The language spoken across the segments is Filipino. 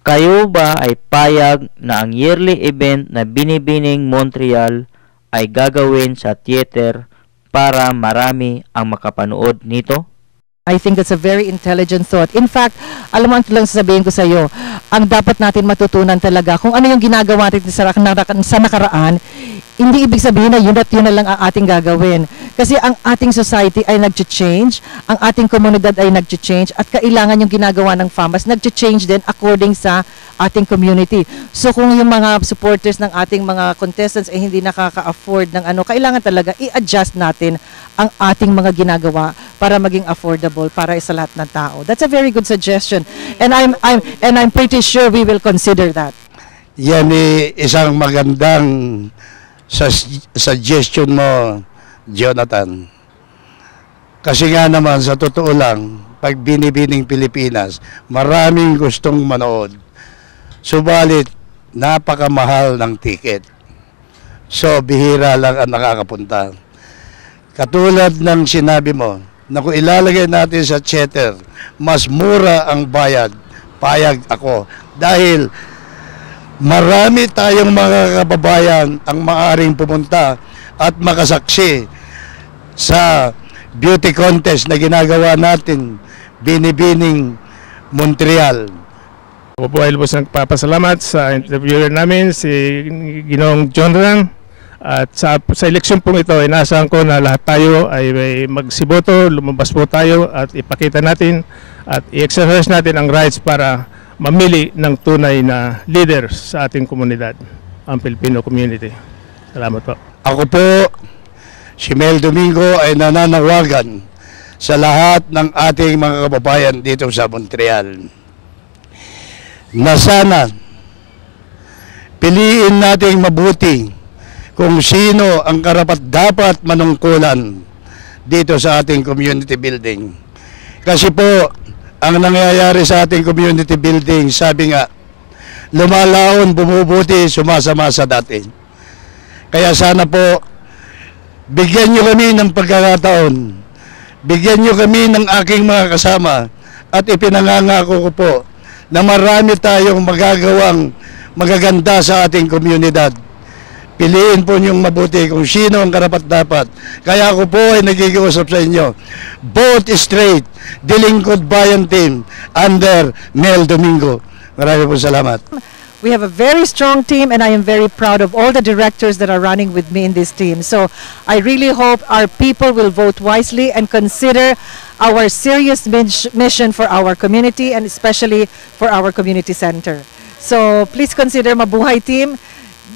Kayo ba ay payag na ang yearly event na Binibining Montreal ay gagawin sa theater para marami ang makapanood nito? I think that's a very intelligent thought. In fact, alam mo, ito lang sasabihin ko sa iyo, ang dapat natin matutunan talaga kung ano yung ginagawa natin sa nakaraan, hindi ibig sabihin na yun at yun na lang ang ating gagawin. Kasi ang ating society ay nag-change, ang ating komunidad ay nag-change, at kailangan yung ginagawa ng FAMAS nag-change din according sa ating community. So kung yung mga supporters ng ating mga contestants ay hindi nakaka-afford ng ano, kailangan talaga i-adjust natin ang ating mga ginagawa para maging affordable para sa lahat ng tao. That's a very good suggestion. And I'm pretty sure we will consider that. Yan isang magandang suggestion mo, Jonathan. Kasi nga naman, sa totoo lang, pag Binibining Pilipinas, maraming gustong manood. Subalit, napakamahal ng ticket. So, bihira lang ang nakakapunta. Katulad ng sinabi mo, na kung ilalagay natin sa theater, mas mura ang bayad, payag ako. Dahil marami tayong mga kababayan ang maaaring pumunta at makasaksi sa beauty contest na ginagawa natin, Binibining Montreal. Ako po ay lubos nagpapasalamat sa interviewer namin, si Ginoong Jonathan. At sa eleksyon pong ito, inaasahan ko na lahat tayo ay magsiboto, lumabas po tayo at ipakita natin at i-exercise natin ang rights para mamili ng tunay na leader sa ating komunidad, ang Filipino community. Salamat po. Ako po, si Mel Domingo, ay nananawagan sa lahat ng ating mga kababayan dito sa Montreal na sana piliin nating mabuti kung sino ang karapat-dapat manungkulan dito sa ating community building. Kasi po, ang nangyayari sa ating community building, sabi nga, lumalaon, bumubuti, sumasama sa dati. Kaya sana po, bigyan nyo kami ng pagkakataon, bigyan nyo kami ng aking mga kasama, at ipinangangako ko po na marami tayong magagawang magaganda sa ating komunidad. Piliin po niyong mabuti kung sino ang karapat-dapat. Kaya ako po ay nagigiusap sa inyo. Vote straight, Dilingkod Bayan Team under Mel Domingo. Maraming po salamat. We have a very strong team, and I am very proud of all the directors that are running with me in this team. So I really hope our people will vote wisely and consider our serious mission for our community and especially for our community center. So please consider Mabuhay Team.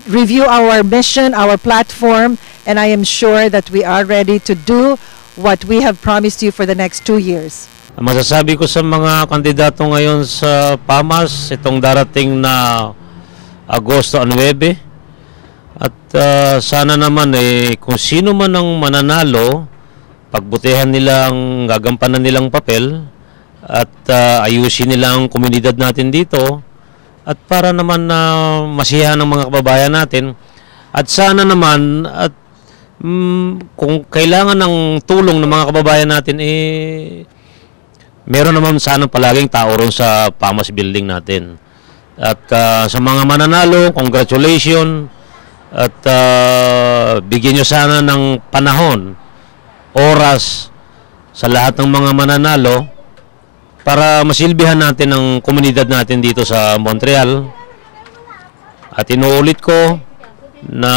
Review our mission, our platform, and I am sure that we are ready to do what we have promised you for the next 2 years. Masasabi ko sa mga kandidato ngayon sa PAMAS, itong darating na Agosto 9, at sana naman kung sino man ang mananalo, pagbutihan nila ang gagampanan nilang papel at ayusin nila ang komunidad natin dito. At para naman na masiyahan ng mga kababayan natin. At sana naman, at kung kailangan ng tulong ng mga kababayan natin, meron naman sana palaging tao ron sa PAMAS building natin. At sa mga mananalo, congratulations. At bigyan nyo sana ng panahon, oras sa lahat ng mga mananalo, para masilbihan natin ang komunidad natin dito sa Montreal. At inuulit ko na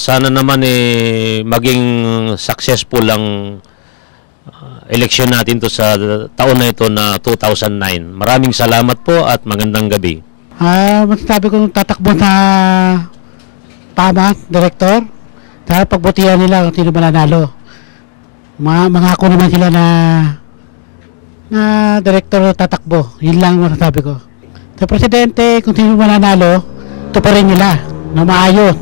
sana naman maging successful ang eleksyon natin to sa taon na ito na 2009. Maraming salamat po at magandang gabi. Masasabi ko tatakbo na PAMAS, Director. Dahil pagbutihan nila kung sino mananalo. Mangako naman sila na Director tatakbo. Yun lang masasabi ko. Sa Presidente, kung sino mananalo, ito pa rin nila na maayos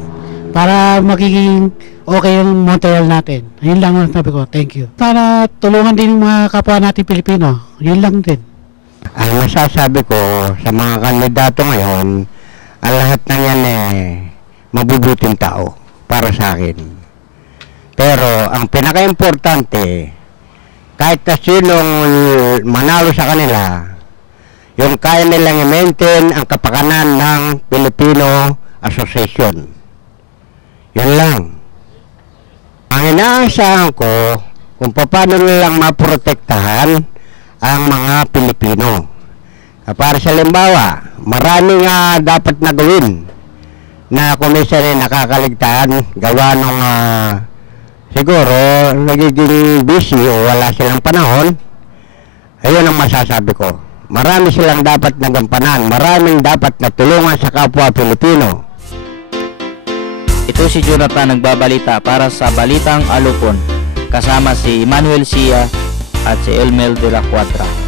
para magiging okay yung Montreal natin. Yun lang masasabi ko. Thank you. Sana tulungan din yung mga kapwa natin Pilipino. Yun lang din. Ang masasabi ko sa mga kandidato ngayon, ang lahat na yan mabubuting tao para sa akin. Pero ang pinaka-importante, kahit na sinong manalo sa kanila, yung kaya nilang i-maintain ang kapakanan ng Filipino Association. Yun lang. Ang inaasahan ko kung paano nilang maprotektahan ang mga Pilipino. Para sa limbawa, maraming dapat na gawin na komisyon ay nakakaligtaan gawa nung siguro nagiging busy o wala silang panahon. Ayun ang masasabi ko. Marami silang dapat nagampanan, maraming dapat natulungan sa kapwa Pilipino. Ito si Jonathan nagbabalita para sa Balitang Alupon, kasama si Emmanuel Sia at si Elmel de la Cuadra.